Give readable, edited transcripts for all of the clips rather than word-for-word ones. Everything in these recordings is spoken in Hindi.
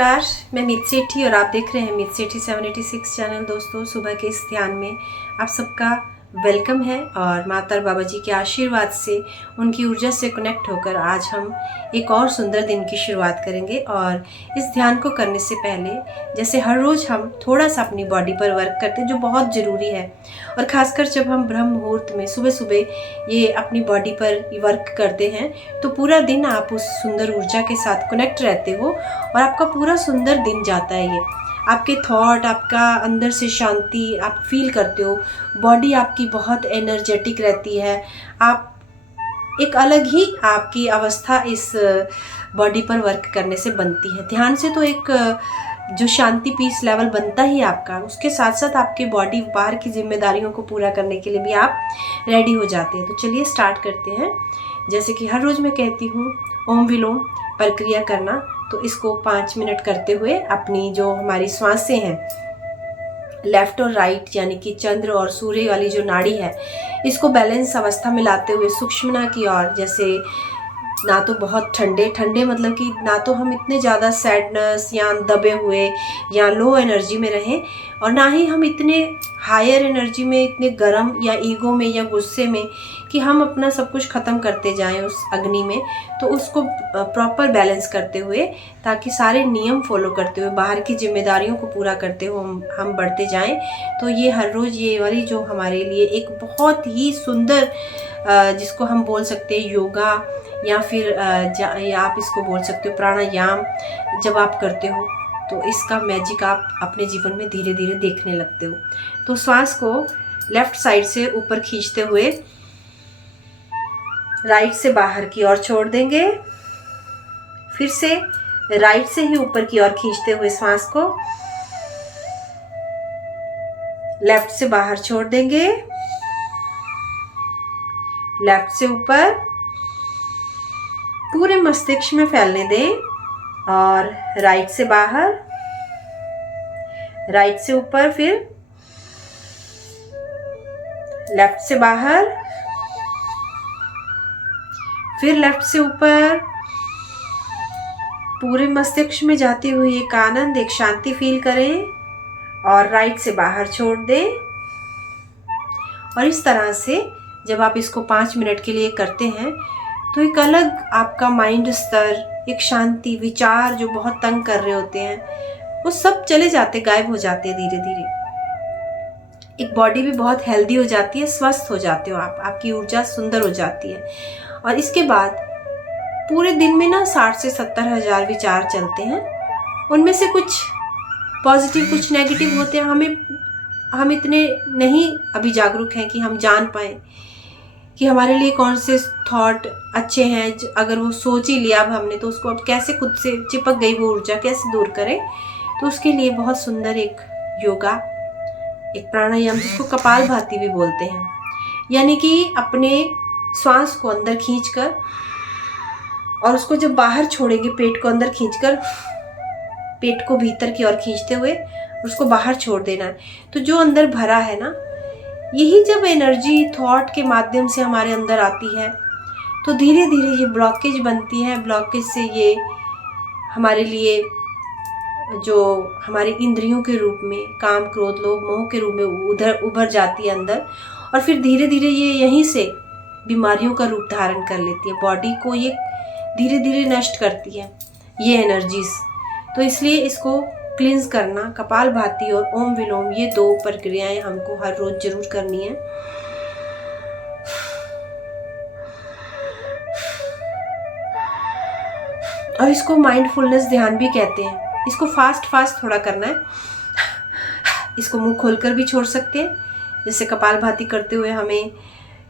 नमस्कार, मैं मीत सेठी और आप देख रहे हैं मीत सेठी 786 चैनल। दोस्तों, सुबह के इस ध्यान में आप सबका वेलकम है और माता और बाबा जी के आशीर्वाद से, उनकी ऊर्जा से कनेक्ट होकर आज हम एक और सुंदर दिन की शुरुआत करेंगे। और इस ध्यान को करने से पहले, जैसे हर रोज़ हम थोड़ा सा अपनी बॉडी पर वर्क करते हैं जो बहुत ज़रूरी है, और ख़ासकर जब हम ब्रह्म मुहूर्त में सुबह सुबह ये अपनी बॉडी पर वर्क करते हैं तो पूरा दिन आप उस सुंदर ऊर्जा के साथ कनेक्ट रहते हो और आपका पूरा सुंदर दिन जाता है। ये आपके थॉट, आपका अंदर से शांति आप फील करते हो, बॉडी आपकी बहुत एनर्जेटिक रहती है, आप एक अलग ही आपकी अवस्था इस बॉडी पर वर्क करने से बनती है। ध्यान से तो एक जो शांति पीस लेवल बनता ही आपका, उसके साथ साथ आपके बॉडी बाहर की जिम्मेदारियों को पूरा करने के लिए भी आप रेडी हो जाते हैं। तो चलिए स्टार्ट करते हैं। जैसे कि हर रोज़ मैं कहती हूँ, ओम विलोम प्रक्रिया करना, तो इसको 5 मिनट करते हुए अपनी जो हमारी सांसें हैं, लेफ्ट और राइट यानी कि चंद्र और सूर्य वाली जो नाड़ी है, इसको बैलेंस अवस्था में लाते हुए सुषुम्ना की ओर, जैसे ना तो बहुत ठंडे मतलब कि ना तो हम इतने ज़्यादा सैडनेस या दबे हुए या लो एनर्जी में रहें, और ना ही हम इतने हायर एनर्जी में, इतने गर्म या ईगो में या गुस्से में कि हम अपना सब कुछ ख़त्म करते जाएं उस अग्नि में। तो उसको प्रॉपर बैलेंस करते हुए, ताकि सारे नियम फॉलो करते हुए, बाहर की जिम्मेदारियों को पूरा करते हुए हम बढ़ते जाएं। तो ये हर रोज़ ये वाली जो हमारे लिए एक बहुत ही सुंदर, जिसको हम बोल सकते हैं योगा, या फिर या आप इसको बोल सकते हो प्राणायाम, जब आप करते हो तो इसका मैजिक आप अपने जीवन में धीरे धीरे देखने लगते हो। तो श्वास को लेफ्ट साइड से ऊपर खींचते हुए राइट से बाहर की ओर छोड़ देंगे, फिर से राइट से ही ऊपर की ओर खींचते हुए श्वास को लेफ्ट से बाहर छोड़ देंगे, लेफ्ट से ऊपर पूरे मस्तिष्क में फैलने दें, और राइट से बाहर, राइट से ऊपर, फिर लेफ्ट से बाहर, फिर लेफ्ट से ऊपर, पूरे मस्तिष्क में जाती हुई एक आनंद, एक शांति फील करें, और राइट से बाहर छोड़ दें। और इस तरह से जब आप इसको 5 मिनट के लिए करते हैं तो एक अलग आपका माइंड स्तर, एक शांति, विचार जो बहुत तंग कर रहे होते हैं, वो सब चले जाते, गायब हो जाते हैं धीरे धीरे। एक बॉडी भी बहुत हेल्दी हो जाती है, स्वस्थ हो जाते हो आप, आपकी ऊर्जा सुंदर हो जाती है। और इसके बाद पूरे दिन में ना 60 से 70 हज़ार विचार चलते हैं, उनमें से कुछ पॉजिटिव, कुछ नेगेटिव होते हैं। हम इतने नहीं अभी जागरूक हैं कि हम जान पाए कि हमारे लिए कौन से थॉट अच्छे हैं। अगर वो सोच ही लिया अब हमने, तो उसको अब कैसे खुद से चिपक गई वो ऊर्जा कैसे दूर करें। तो उसके लिए बहुत सुंदर एक योगा, एक प्राणायाम, जिसको कपालभाति भी बोलते हैं, यानी कि अपने श्वास को अंदर खींचकर और उसको जब बाहर छोड़ेंगे, पेट को अंदर खींचकर, पेट को भीतर की ओर खींचते हुए उसको बाहर छोड़ देना है। तो जो अंदर भरा है ना, यही जब एनर्जी थॉट के माध्यम से हमारे अंदर आती है तो धीरे धीरे ये ब्लॉकेज बनती है। ब्लॉकेज से ये हमारे लिए जो हमारी इंद्रियों के रूप में, काम, क्रोध, लोभ, मोह के रूप में उधर उभर जाती है अंदर, और फिर धीरे धीरे ये यहीं से बीमारियों का रूप धारण कर लेती है। बॉडी को ये धीरे धीरे नष्ट करती है ये एनर्जीज। तो इसलिए इसको क्लींस करना, कपालभाति और ओम विलोम, ये 2 प्रक्रियाएं हमको हर रोज जरूर करनी है। और इसको माइंडफुलनेस ध्यान भी कहते हैं। इसको फास्ट थोड़ा करना है। इसको मुंह खोलकर भी छोड़ सकते हैं, जैसे कपालभाति करते हुए हमें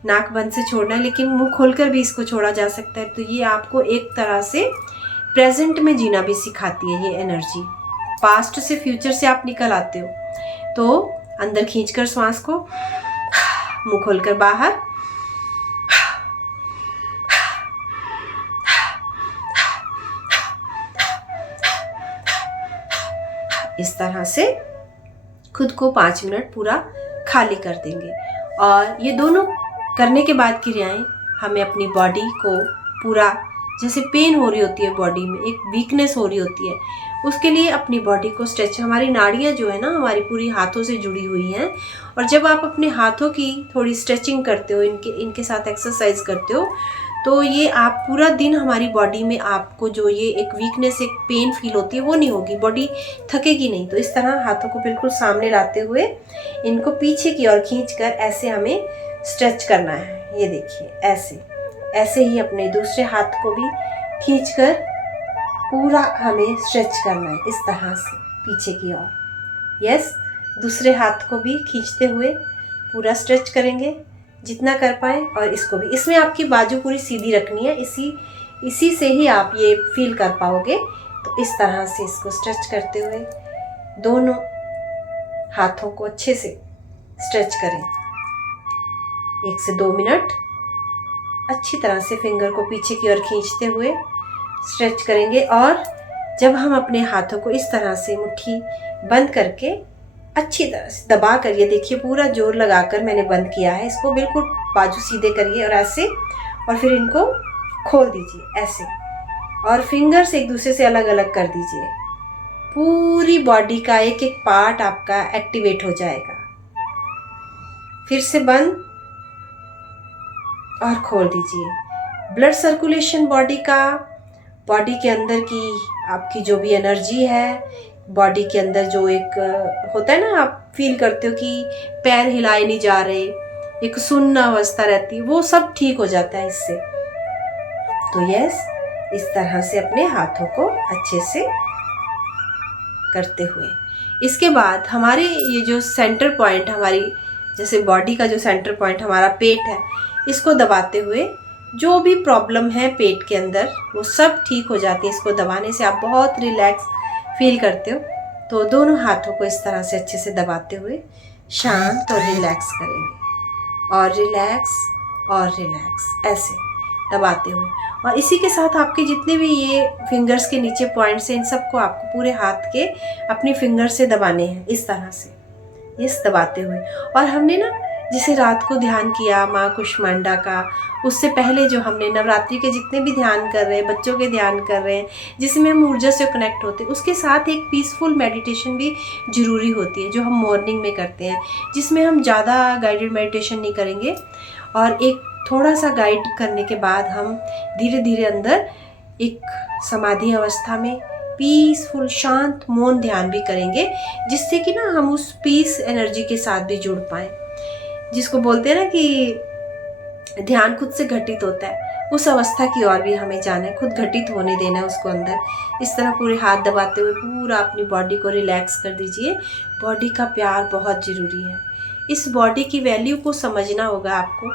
नाक बंद से छोड़ना है, लेकिन मुंह खोलकर भी इसको छोड़ा जा सकता है। तो ये आपको एक तरह से प्रेजेंट में जीना भी सिखाती है ये एनर्जी। पास्ट से, फ्यूचर से आप निकल आते हो। तो अंदर खींचकर श्वास को, मुंह खोलकर बाहर, इस तरह से खुद को 5 मिनट पूरा खाली कर देंगे। और ये दोनों करने के बाद क्रियाएं हमें अपनी बॉडी को पूरा, जैसे पेन हो रही होती है बॉडी में, एक वीकनेस हो रही होती है, उसके लिए अपनी बॉडी को स्ट्रेच, हमारी नाड़ियाँ जो है ना हमारी पूरी हाथों से जुड़ी हुई हैं, और जब आप अपने हाथों की थोड़ी स्ट्रेचिंग करते हो, इनके साथ एक्सरसाइज करते हो, तो ये आप पूरा दिन हमारी बॉडी में आपको जो ये एक वीकनेस, एक पेन फील होती है वो नहीं होगी, बॉडी थकेगी नहीं। तो इस तरह हाथों को बिल्कुल सामने लाते हुए इनको पीछे की ओर खींचकर ऐसे हमें स्ट्रेच करना है। ये देखिए ऐसे ही अपने दूसरे हाथ को भी खींचकर पूरा हमें स्ट्रेच करना है इस तरह से पीछे की ओर। यस, दूसरे हाथ को भी खींचते हुए पूरा स्ट्रेच करेंगे जितना कर पाए, और इसको भी। इसमें आपकी बाजू पूरी सीधी रखनी है, इसी से ही आप ये फील कर पाओगे। तो इस तरह से इसको स्ट्रेच करते हुए दोनों हाथों को अच्छे से स्ट्रेच करें 1 से 2 मिनट। अच्छी तरह से फिंगर को पीछे की ओर खींचते हुए स्ट्रेच करेंगे, और जब हम अपने हाथों को इस तरह से मुट्ठी बंद करके अच्छी तरह से दबा कर, ये देखिए पूरा जोर लगाकर मैंने बंद किया है, इसको बिल्कुल बाजू सीधे करिए और ऐसे, और फिर इनको खोल दीजिए ऐसे, और फिंगर्स एक दूसरे से अलग अलग कर दीजिए। पूरी बॉडी का एक एक पार्ट आपका एक्टिवेट हो जाएगा। फिर से बंद और खोल दीजिए। ब्लड सर्कुलेशन बॉडी के अंदर की आपकी जो भी एनर्जी है, बॉडी के अंदर जो एक होता है ना, आप फील करते हो कि पैर हिलाए नहीं जा रहे, एक सुन्न अवस्था रहती है, वो सब ठीक हो जाता है इससे। तो यस, इस तरह से अपने हाथों को अच्छे से करते हुए, इसके बाद हमारे ये जो सेंटर पॉइंट, हमारी जैसे बॉडी का जो सेंटर पॉइंट हमारा पेट है, इसको दबाते हुए जो भी प्रॉब्लम है पेट के अंदर वो सब ठीक हो जाती है। इसको दबाने से आप बहुत रिलैक्स फील करते हो। तो दोनों हाथों को इस तरह से अच्छे से दबाते हुए शांत और रिलैक्स करेंगे, और रिलैक्स ऐसे दबाते हुए। और इसी के साथ आपके जितने भी ये फिंगर्स के नीचे पॉइंट्स हैं, इन सबको आपको पूरे हाथ के अपनी फिंगर से दबाने हैं इस तरह से, इस दबाते हुए। और हमने ना जिसे रात को ध्यान किया माँ कुष्मांडा का, उससे पहले जो हमने नवरात्रि के जितने भी ध्यान कर रहे हैं, बच्चों के ध्यान कर रहे हैं, जिसमें हम ऊर्जा से कनेक्ट होते हैं, उसके साथ एक पीसफुल मेडिटेशन भी ज़रूरी होती है जो हम मॉर्निंग में करते हैं, जिसमें हम ज़्यादा गाइडेड मेडिटेशन नहीं करेंगे, और एक थोड़ा सा गाइड करने के बाद हम धीरे धीरे अंदर एक समाधि अवस्था में पीसफुल शांत मौन ध्यान भी करेंगे, जिससे कि ना हम उस पीस एनर्जी के साथ भी जुड़ पाएँ। जिसको बोलते हैं ना कि ध्यान खुद से घटित होता है, उस अवस्था की ओर भी हमें जाना है, खुद घटित होने देना है उसको अंदर। इस तरह पूरे हाथ दबाते हुए पूरा अपनी बॉडी को रिलैक्स कर दीजिए। बॉडी का प्यार बहुत ज़रूरी है, इस बॉडी की वैल्यू को समझना होगा आपको।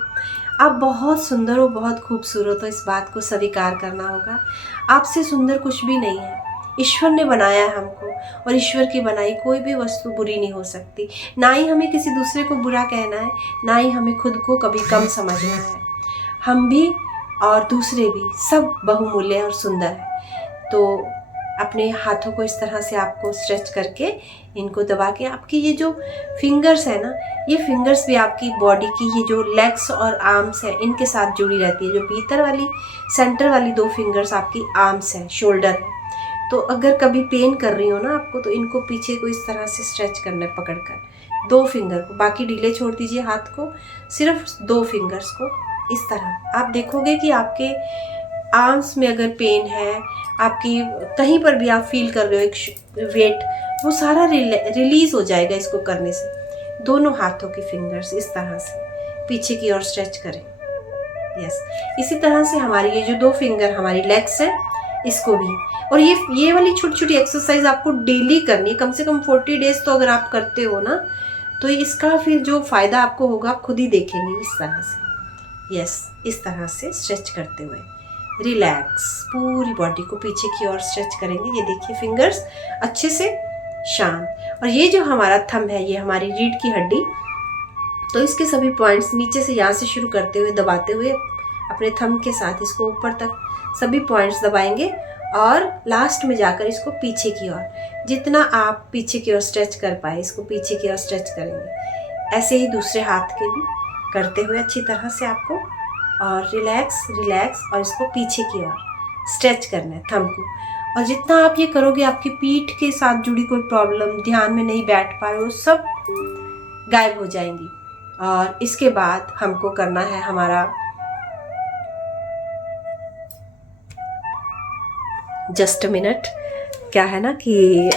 आप बहुत सुंदर हो, बहुत खूबसूरत हो, इस बात को स्वीकार करना होगा। आपसे सुंदर कुछ भी नहीं है, ईश्वर ने बनाया है हमको, और ईश्वर की बनाई कोई भी वस्तु बुरी नहीं हो सकती। ना ही हमें किसी दूसरे को बुरा कहना है, ना ही हमें खुद को कभी कम समझना है। हम भी और दूसरे भी सब बहुमूल्य और सुंदर है। तो अपने हाथों को इस तरह से आपको स्ट्रेच करके इनको दबा के, आपकी ये जो फिंगर्स है ना, ये फिंगर्स भी आपकी बॉडी की ये जो लेग्स और आर्म्स है इनके साथ जुड़ी रहती है। जो भीतर वाली सेंटर वाली 2 फिंगर्स आपकी आर्म्स हैं, शोल्डर है। तो अगर कभी पेन कर रही हो ना आपको, तो इनको पीछे को इस तरह से स्ट्रेच करना है पकड़कर 2 फिंगर को, बाकी ढीले छोड़ दीजिए हाथ को, सिर्फ 2 फिंगर्स को इस तरह। आप देखोगे कि आपके आर्म्स में अगर पेन है, आपकी कहीं पर भी आप फील कर रहे हो एक वेट, वो सारा रिलीज हो जाएगा इसको करने से। दोनों हाथों की फिंगर्स इस तरह से पीछे की ओर स्ट्रेच करें। यस, इसी तरह से हमारी ये जो 2 फिंगर हमारी लेग्स है, इसको भी। और ये वाली छोटी छोटी एक्सरसाइज आपको डेली करनी है, कम से कम 40 डेज तो अगर आप करते हो ना, तो इसका फिर जो फ़ायदा आपको होगा आप खुद ही देखेंगे। इस तरह से, यस, इस तरह से स्ट्रेच करते हुए रिलैक्स पूरी बॉडी को पीछे की ओर स्ट्रेच करेंगे। ये देखिए फिंगर्स अच्छे से शांत। और ये जो हमारा थंब है, ये हमारी रीढ़ की हड्डी, तो इसके सभी पॉइंट्स नीचे से यहाँ से शुरू करते हुए दबाते हुए अपने थंब के साथ इसको ऊपर तक सभी पॉइंट्स दबाएंगे, और लास्ट में जाकर इसको पीछे की ओर, जितना आप पीछे की ओर स्ट्रेच कर पाए इसको पीछे की ओर स्ट्रेच करेंगे। ऐसे ही दूसरे हाथ के भी करते हुए अच्छी तरह से आपको, और रिलैक्स, और इसको पीछे की ओर स्ट्रेच करना है थंब को। और जितना आप ये करोगे आपकी पीठ के साथ जुड़ी कोई प्रॉब्लम, ध्यान में नहीं बैठ पा रहे हो, सब गायब हो जाएंगी। और इसके बाद हमको करना है हमारा जस्ट अ मिनट। क्या है ना कि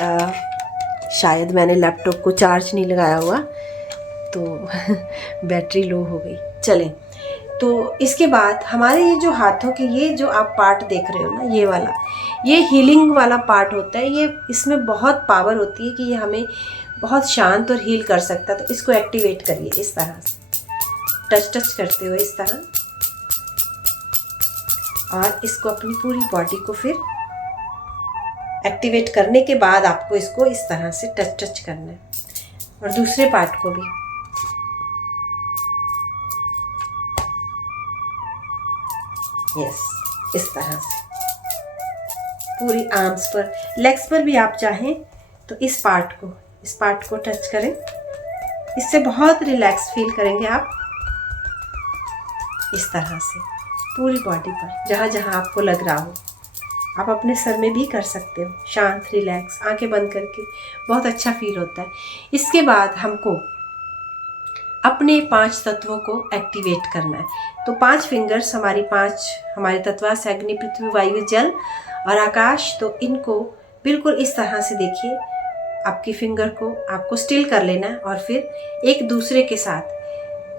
शायद मैंने लैपटॉप को चार्ज नहीं लगाया हुआ तो बैटरी लो हो गई। चलें, तो इसके बाद हमारे ये जो हाथों के ये जो आप पार्ट देख रहे हो ना, ये वाला, ये हीलिंग वाला पार्ट होता है। ये इसमें बहुत पावर होती है कि ये हमें बहुत शांत और हील कर सकता है। तो इसको एक्टिवेट करिए इस तरह से, टच करते हुए इस तरह, और इसको अपनी पूरी बॉडी को फिर एक्टिवेट करने के बाद आपको इसको इस तरह से टच करना है, और दूसरे पार्ट को भी। यस, इस तरह से पूरी आर्म्स पर, लेग्स पर भी आप चाहें तो इस पार्ट को टच करें। इससे बहुत रिलैक्स फील करेंगे आप। इस तरह से पूरी बॉडी पर जहाँ जहाँ आपको लग रहा हो। आप अपने सर में भी कर सकते हो, शांत रिलैक्स आंखें बंद करके, बहुत अच्छा फील होता है। इसके बाद हमको अपने 5 तत्वों को एक्टिवेट करना है। तो 5 फिंगर्स हमारे तत्वास अग्नि, पृथ्वी, वायु, जल और आकाश। तो इनको बिल्कुल इस तरह से देखिए, आपकी फिंगर को आपको स्टिल कर लेना है, और फिर एक दूसरे के साथ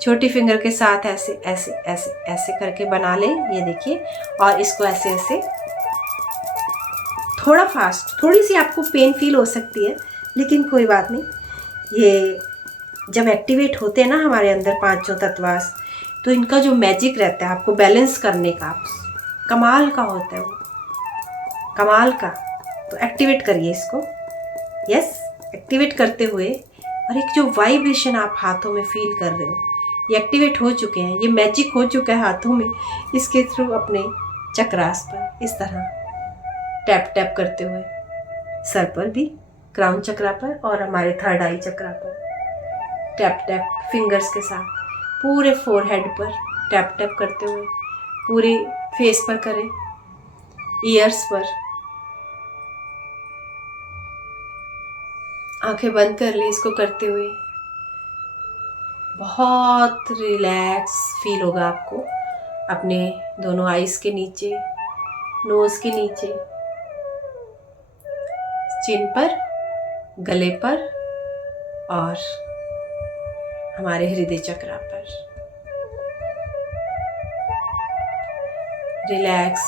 छोटी फिंगर के साथ ऐसे ऐसे ऐसे ऐसे करके बना लें। ये देखिए, और इसको ऐसे ऐसे थोड़ा फास्ट, थोड़ी सी आपको पेन फील हो सकती है, लेकिन कोई बात नहीं। ये जब एक्टिवेट होते हैं ना हमारे अंदर 5 तत्वास, तो इनका जो मैजिक रहता है आपको बैलेंस करने का, कमाल का होता है वो, कमाल का। तो एक्टिवेट करिए इसको। यस, एक्टिवेट करते हुए, और एक जो वाइब्रेशन आप हाथों में फील कर रहे हो, ये एक्टिवेट हो चुके हैं, ये मैजिक हो चुका है हाथों में। इसके थ्रू अपने चक्रास पर इस तरह टैप करते हुए, सर पर भी, क्राउन चक्रा पर और हमारे थर्ड आई चक्रा पर टैप फिंगर्स के साथ, पूरे फोरहेड पर टैप करते हुए, पूरे फेस पर करें, ईयर्स पर। आंखें बंद कर लें इसको करते हुए। बहुत रिलैक्स फील होगा आपको अपने दोनों आईज के नीचे, नोज के नीचे, चिन पर, गले पर और हमारे हृदय चक्रा पर। रिलैक्स,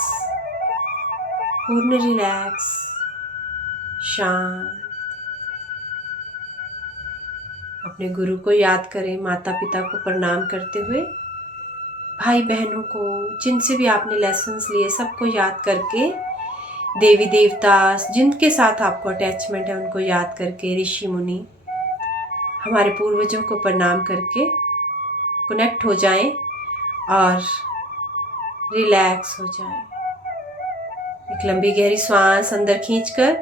पूर्ण रिलैक्स, शांत। अपने गुरु को याद करें, माता पिता को प्रणाम करते हुए, भाई बहनों को, जिनसे भी आपने लेसन्स लिए, सबको याद करके, देवी देवता जिनके साथ आपको अटैचमेंट है उनको याद करके, ऋषि मुनि, हमारे पूर्वजों को प्रणाम करके कनेक्ट हो जाएं और रिलैक्स हो जाएं। एक लंबी गहरी सांस अंदर खींचकर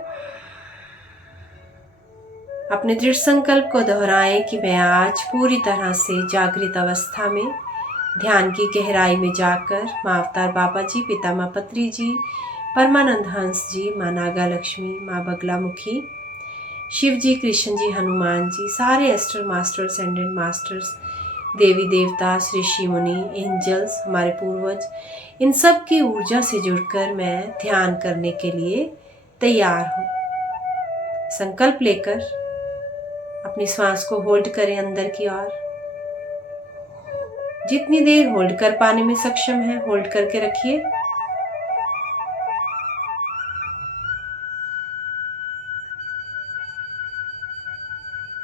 अपने दृढ़ संकल्प को दोहराएं कि मैं आज पूरी तरह से जागृत अवस्था में ध्यान की गहराई में जाकर माँ अवतार बाबा जी, पिता माँ पत्री जी, परमानंद हंस जी, माँ नागा लक्ष्मी, माँ बगलामुखी, शिव जी, कृष्ण जी, हनुमान जी, सारे एस्टर मास्टर्स, एंडेंट मास्टर्स, देवी देवता, ऋषि मुनि, एंजल्स, हमारे पूर्वज, इन सब की ऊर्जा से जुड़कर मैं ध्यान करने के लिए तैयार हूँ। संकल्प लेकर अपनी सांस को होल्ड करें अंदर की ओर। जितनी देर होल्ड कर पाने में सक्षम है होल्ड करके रखिए।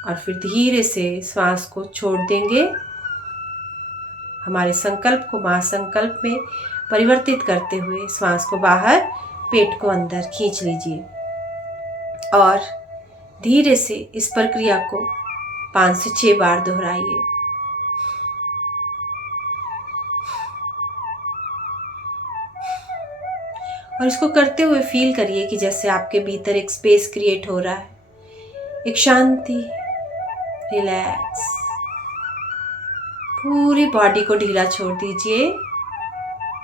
और फिर धीरे से श्वास को छोड़ देंगे। हमारे संकल्प को महासंकल्प में परिवर्तित करते हुए श्वास को बाहर, पेट को अंदर खींच लीजिए और धीरे से इस प्रक्रिया को 5 से 6 बार दोहराइए। और इसको करते हुए फील करिए कि जैसे आपके भीतर एक स्पेस क्रिएट हो रहा है, एक शांति, रिलैक्स। पूरी बॉडी को ढीला छोड़ दीजिए।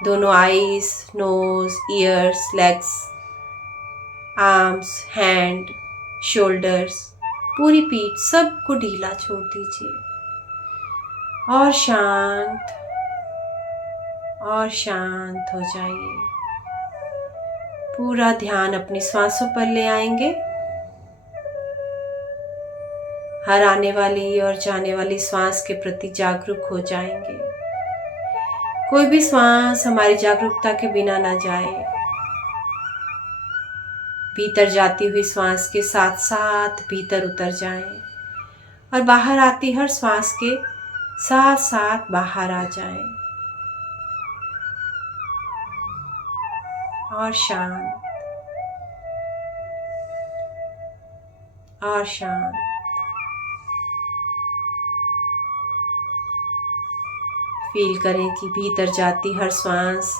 दोनों eyes, nose, ears, legs arms, hand, shoulders, पूरी पीठ सबको ढीला छोड़ दीजिए और शांत हो जाइए। पूरा ध्यान अपनी सांसों पर ले आएंगे। हर आने वाली और जाने वाली श्वास के प्रति जागरूक हो जाएंगे। कोई भी श्वास हमारी जागरूकता के बिना ना जाए। भीतर जाती हुई श्वास के साथ साथ भीतर उतर जाएं और बाहर आती हर श्वास के साथ साथ बाहर आ जाएं। और शांत और शांत। फील करें कि भीतर जाती हर श्वास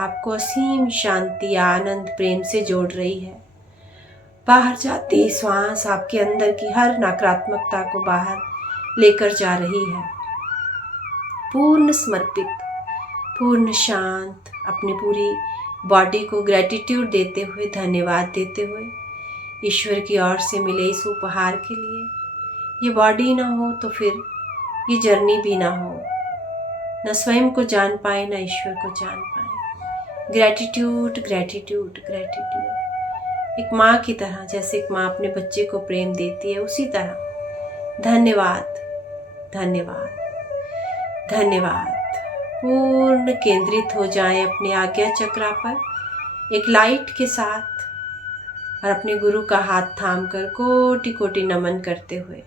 आपको असीम शांति, आनंद, प्रेम से जोड़ रही है। बाहर जाती श्वास आपके अंदर की हर नकारात्मकता को बाहर लेकर जा रही है। पूर्ण समर्पित, पूर्ण शांत, अपनी पूरी बॉडी को ग्रेटिट्यूड देते हुए, धन्यवाद देते हुए ईश्वर की ओर से मिले इस उपहार के लिए। ये बॉडी ना हो तो फिर ये जर्नी भी ना हो, न स्वयं को जान पाए न ईश्वर को जान पाए। Gratitude, gratitude, gratitude. एक माँ की तरह, जैसे एक माँ अपने बच्चे को प्रेम देती है, उसी तरह धन्यवाद, धन्यवाद, धन्यवाद। पूर्ण केंद्रित हो जाएं अपने आज्ञा चक्रा पर एक लाइट के साथ और अपने गुरु का हाथ थामकर कोटि कोटि नमन करते हुए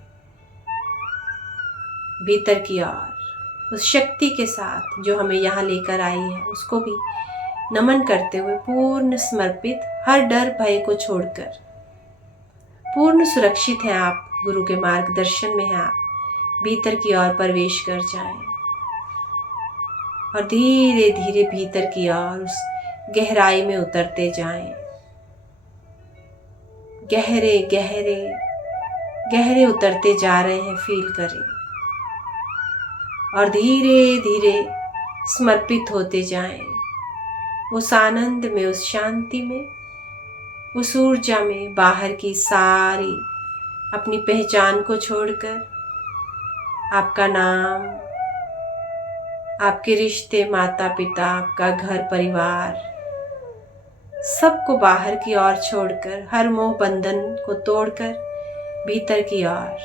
भीतर की ओर उस शक्ति के साथ जो हमें यहाँ लेकर आई है उसको भी नमन करते हुए पूर्ण समर्पित, हर डर भय को छोड़कर पूर्ण सुरक्षित हैं आप, गुरु के मार्गदर्शन में हैं आप। भीतर की ओर प्रवेश कर जाएं और धीरे धीरे भीतर की ओर उस गहराई में उतरते जाएं। गहरे गहरे गहरे उतरते जा रहे हैं, फील करें और धीरे धीरे समर्पित होते जाएं उस आनंद में, उस शांति में, उस ऊर्जा में। बाहर की सारी अपनी पहचान को छोड़कर आपका नाम, आपके रिश्ते, माता पिता, आपका घर परिवार, सबको बाहर की ओर छोड़कर, हर मोह बंधन को तोड़कर भीतर की ओर,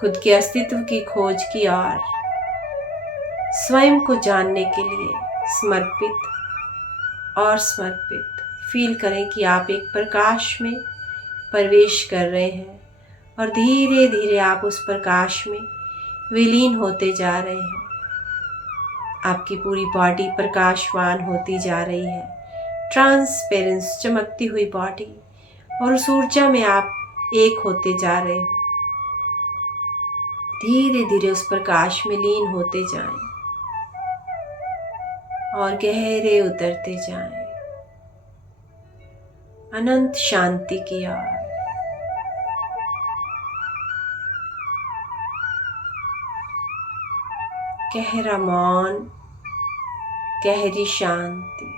खुद के अस्तित्व की खोज की ओर, स्वयं को जानने के लिए समर्पित और समर्पित। फील करें कि आप एक प्रकाश में प्रवेश कर रहे हैं और धीरे धीरे आप उस प्रकाश में विलीन होते जा रहे हैं। आपकी पूरी बॉडी प्रकाशवान होती जा रही है, ट्रांसपेरेंस, चमकती हुई बॉडी, और उस ऊर्जा में आप एक होते जा रहे हो। धीरे धीरे उस प्रकाश में लीन होते जाएं और गहरे उतरते जाएं अनंत शांति की ओर। गहरा मौन, गहरी शांति।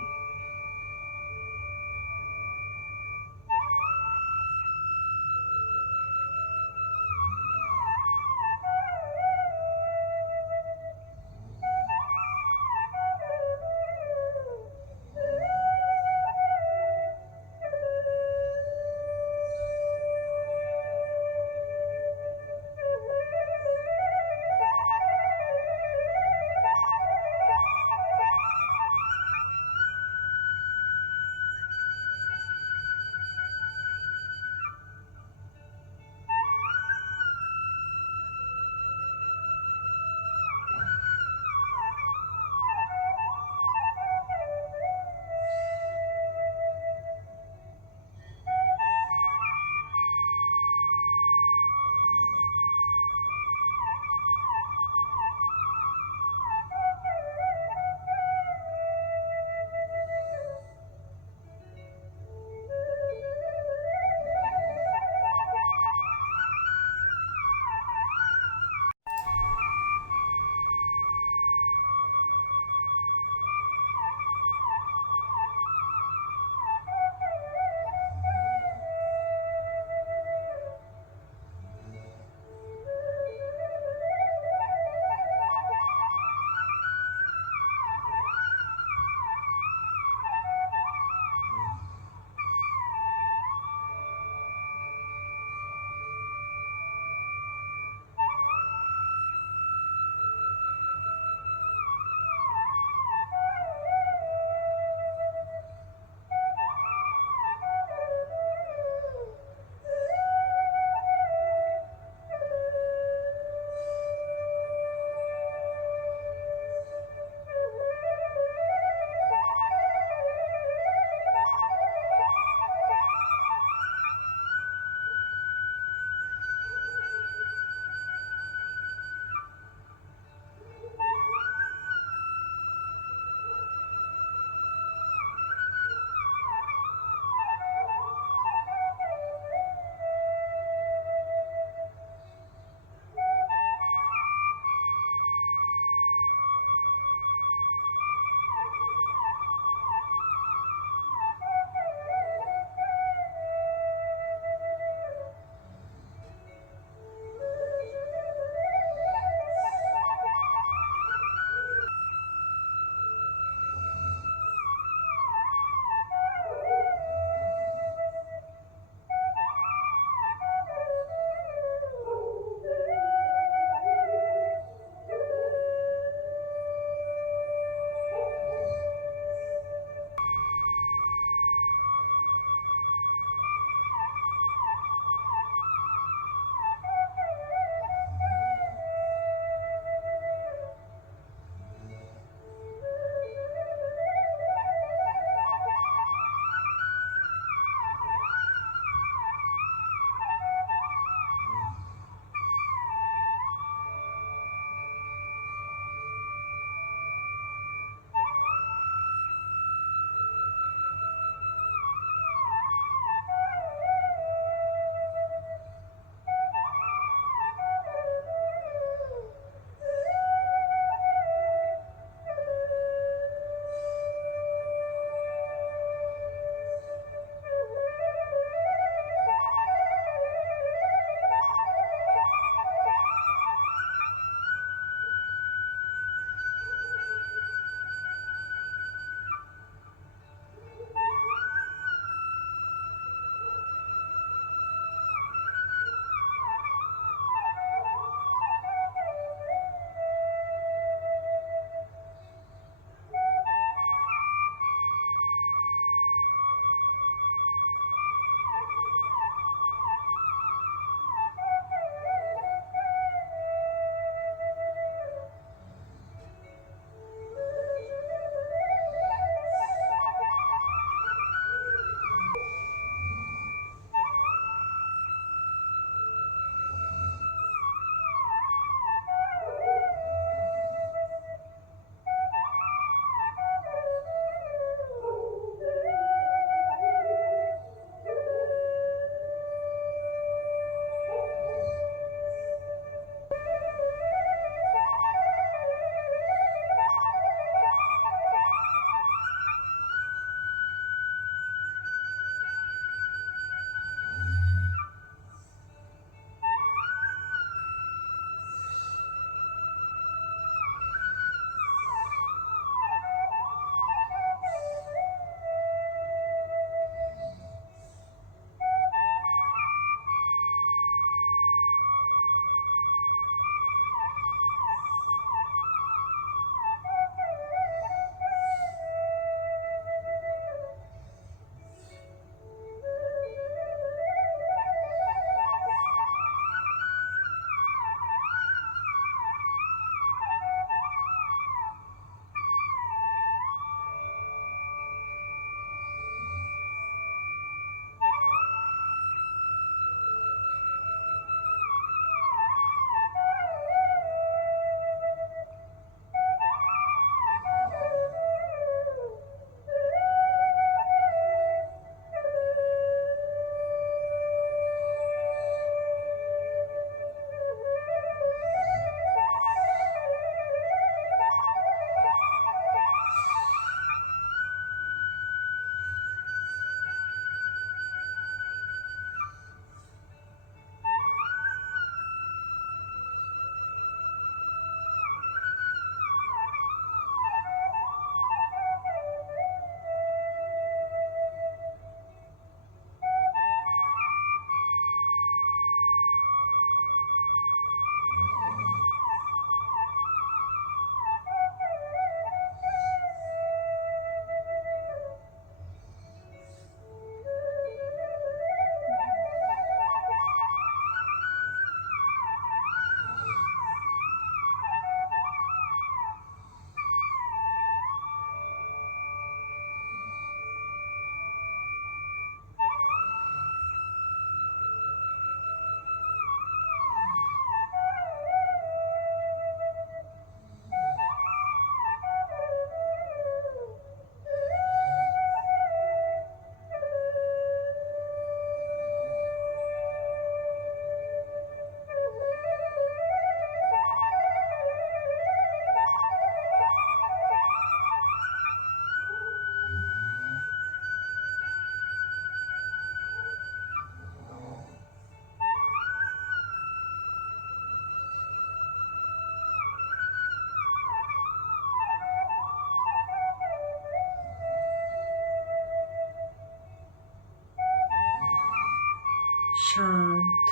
शांत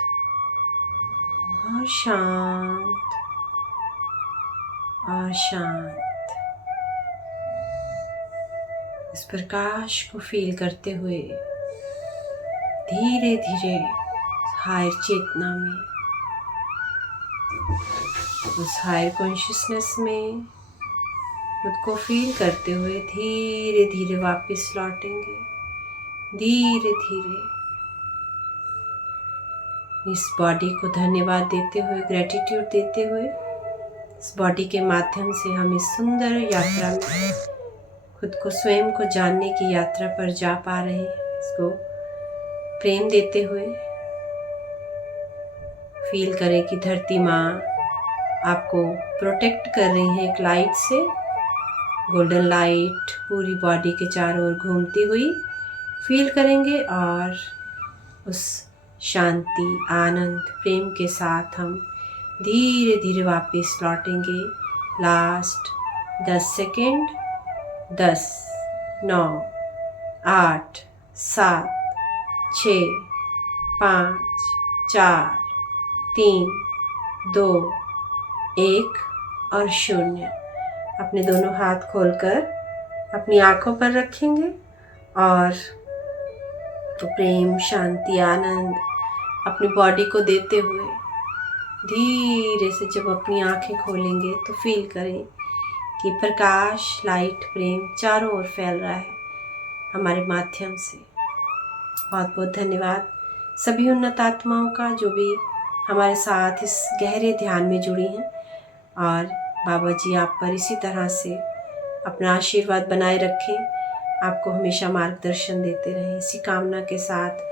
और शांत और शांत। इस प्रकाश को फील करते हुए धीरे धीरे हायर चेतना में, उस हायर कॉन्शियसनेस में खुद को फील करते हुए धीरे धीरे वापस लौटेंगे। धीरे धीरे इस बॉडी को धन्यवाद देते हुए, ग्रेटिट्यूड देते हुए, इस बॉडी के माध्यम से हम इस सुंदर यात्रा में खुद को, स्वयं को जानने की यात्रा पर जा पा रहे हैं। इसको प्रेम देते हुए फील करें कि धरती माँ आपको प्रोटेक्ट कर रही है एक लाइट से। गोल्डन लाइट पूरी बॉडी के चारों ओर घूमती हुई फील करेंगे और उस शांति, आनंद, प्रेम के साथ हम धीरे धीरे वापस लौटेंगे। Last 10 second. 10, 9, 8, 7, 6, 5, 4, 3, 2, 1 और 0। अपने दोनों हाथ खोलकर अपनी आंखों पर रखेंगे और तो प्रेम, शांति, आनंद अपनी बॉडी को देते हुए धीरे से जब अपनी आंखें खोलेंगे तो फील करें कि प्रकाश, लाइट, प्रेम चारों ओर फैल रहा है हमारे माध्यम से। बहुत बहुत धन्यवाद सभी उन्नत आत्माओं का जो भी हमारे साथ इस गहरे ध्यान में जुड़ी हैं। और बाबा जी आप पर इसी तरह से अपना आशीर्वाद बनाए रखें, आपको हमेशा मार्गदर्शन देते रहें। इसी कामना के साथ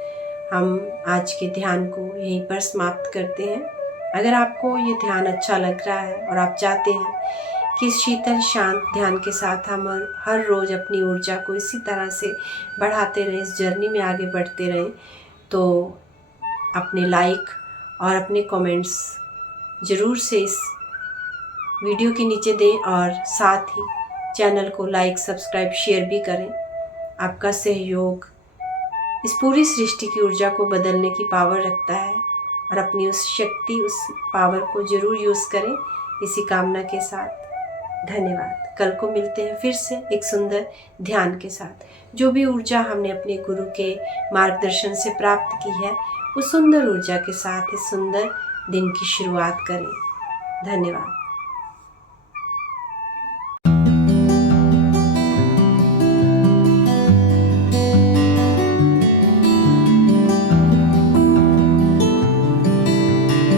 हम आज के ध्यान को यहीं पर समाप्त करते हैं। अगर आपको ये ध्यान अच्छा लग रहा है और आप चाहते हैं कि इस शीतल शांत ध्यान के साथ हम हर रोज़ अपनी ऊर्जा को इसी तरह से बढ़ाते रहें, इस जर्नी में आगे बढ़ते रहें, तो अपने लाइक और अपने कमेंट्स ज़रूर से इस वीडियो के नीचे दें और साथ ही चैनल को लाइक, सब्सक्राइब, शेयर भी करें। आपका सहयोग इस पूरी सृष्टि की ऊर्जा को बदलने की पावर रखता है और अपनी उस शक्ति, उस पावर को ज़रूर यूज़ करें। इसी कामना के साथ धन्यवाद। कल को मिलते हैं फिर से एक सुंदर ध्यान के साथ। जो भी ऊर्जा हमने अपने गुरु के मार्गदर्शन से प्राप्त की है, उस सुंदर ऊर्जा के साथ इस सुंदर दिन की शुरुआत करें। धन्यवाद।